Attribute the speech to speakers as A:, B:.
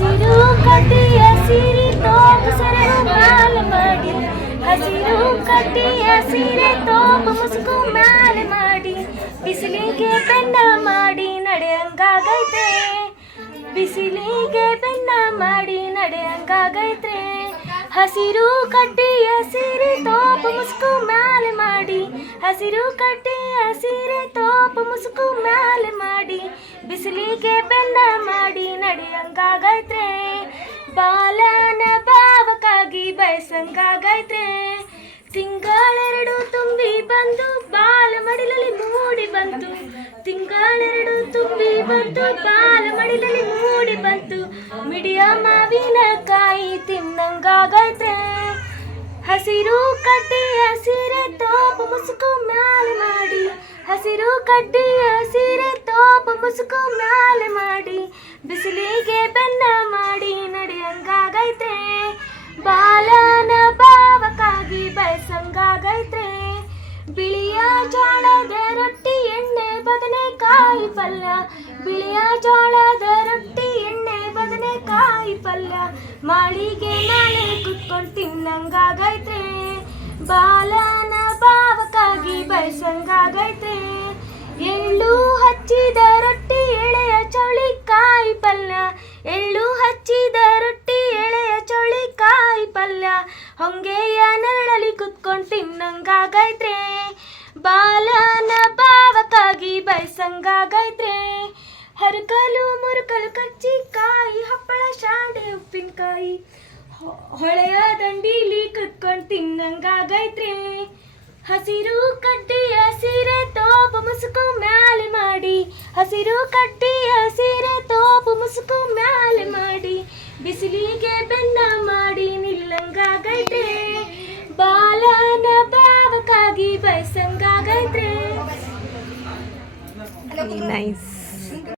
A: ಹಸಿರು ಕಟ್ಟಿಯ ಸೀರೆ ತೋಪು ಸೆರಗು ಮ್ಯಾಲ ಮಾಡಿ. ಹಸಿರು ಕಟ್ಟಿಯ ಸೀರೆ ತೋಪು ಮುಸುಕು ಮ್ಯಾಲ ಮಾಡಿ. ಬಿಸಿಲಿಗೆ ಬೆನ್ನ ಮಾಡಿ ನಡೆಯಂಗಾಗೈತೆ. ಬಿಸಿಲಿಗೆ ಬೆನ್ನ ಮಾಡಿ ನಡೆಯಂಗಾಗೈತ್ರೆ ಹಸಿರು ಕಟ್ಟಿಯ ಸೀರೆ ತೋಪು ಮುಸುಕು ಮ್ಯಾಲ ಮಾಡಿ. ಹಸಿರು ಕಟ್ಟಿಯ ಸೀರೆ ತೋಪು ಮುಸುಕು ಮ್ಯಾಲ ಮಾಡಿ. ಬಿಸಿಲಿಗೆ ಬೆನ್ನ ನಡೆಯಂಗಾಗೈತ್ರೆ ಬಾಲನ ಭಾವಕ್ಕಾಗಿ ಬಯಸಂಗಾಗೈತ್ರೆ ತಿಂಗಳೆರಡು ತುಂಬಿ ಬಂದು ಬಾಲ ಮಡಿಲಲ್ಲಿ ಮೂಡಿ ಬಂತು. ತಿಂಗಳೆರಡು ತುಂಬಿ ಬಂತು ಬಾಲ ಮಡಿಲಲ್ಲಿ ಮೂಡಿ ಬಂತು. ಮಿಡಿಯ ಮಾವಿನಕಾಯಿ ತಿನ್ನಂಗಾಗೈತ್ರೆ ಹಸಿರು ಕಟ್ಟೆ ಹಸಿರೆ ತೋಪು ಮುಸುಕು ಮ್ಯಾಲ ಮಾಡಿ. ಹಸಿರು ಕಡ್ಡಿಯ ಸೀರೆ ತೋಪು ಮುಸುಕು ಮ್ಯಾಲೆ ಮಾಡಿ, ಬಿಸಿಲಿಗೆ ಬೆನ್ನ ಮಾಡಿ ನಡೆಯಂಗಾಗೈತೆ. ಬಾಲನ ಭಾವಕ್ಕಾಗಿ ಬಯಸಂಗಾಗೈತೆ. ಬಿಳಿಯ ಜೋಳದ ರೊಟ್ಟಿ ಎಣ್ಣೆ ಬದನೆಕಾಯಿ ಪಲ್ಯ, ಬಿಳಿಯ ಜೋಳದ ರೊಟ್ಟಿ ಎಣ್ಣೆ ಬದನೆಕಾಯಿ ಪಲ್ಯ, ಮಾಳಿಗೆ ನಾಳೆ ಕುತ್ಕೊಂಡು ತಿನ್ನಂಗಾಗೈತೆ. ಬಾಲನ ಭಾವಕ್ಕಾಗಿ ಬಯಸಂಗಾಗೈತೆ. ತಿನ್ನಂಗಾಗೈತ್ರೆ ಬಾಲನ ಭಾವಕ್ಕಾಗಿ ಬಯಸಂಗಾಗೈತ್ರೆ. ಹರಕಲು ಮುರುಕಲು ಕಜ್ಜಿಕಾಯಿ ಹಪ್ಪಳ ಶಾಂಡೆ ಉಪ್ಪಿನಕಾಯಿ ಹೊಳೆಯ ದಂಡೀಲಿ ಕುತ್ಕೊಂಡು ತಿನ್ನಂಗಾಗೈತ್ರೆ. ಹಸಿರು ಕಡ್ಡಿಯ ಹಸಿರೆ ತೋಪ ಮುಸುಕು ಮ್ಯಾಲೆ ಮಾಡಿ, ಹಸಿರು ಕಡ್ಡಿಯ ಭಾವಕ್ಕಾಗಿ ಬಯಸಂಗಾಗೈತೆ
B: ನೈಸ್